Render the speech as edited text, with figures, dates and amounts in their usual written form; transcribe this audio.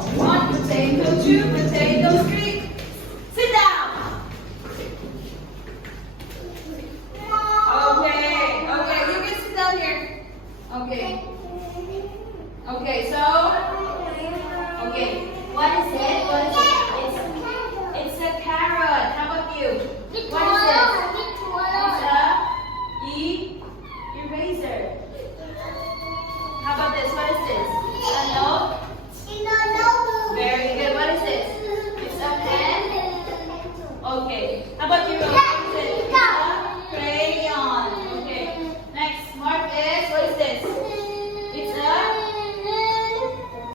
One potato, two potatoes, three. Sit down. Okay, okay, you can sit down here. Okay. Okay, so okay. What is it? What is it? It's a carrot. How about you? What is this?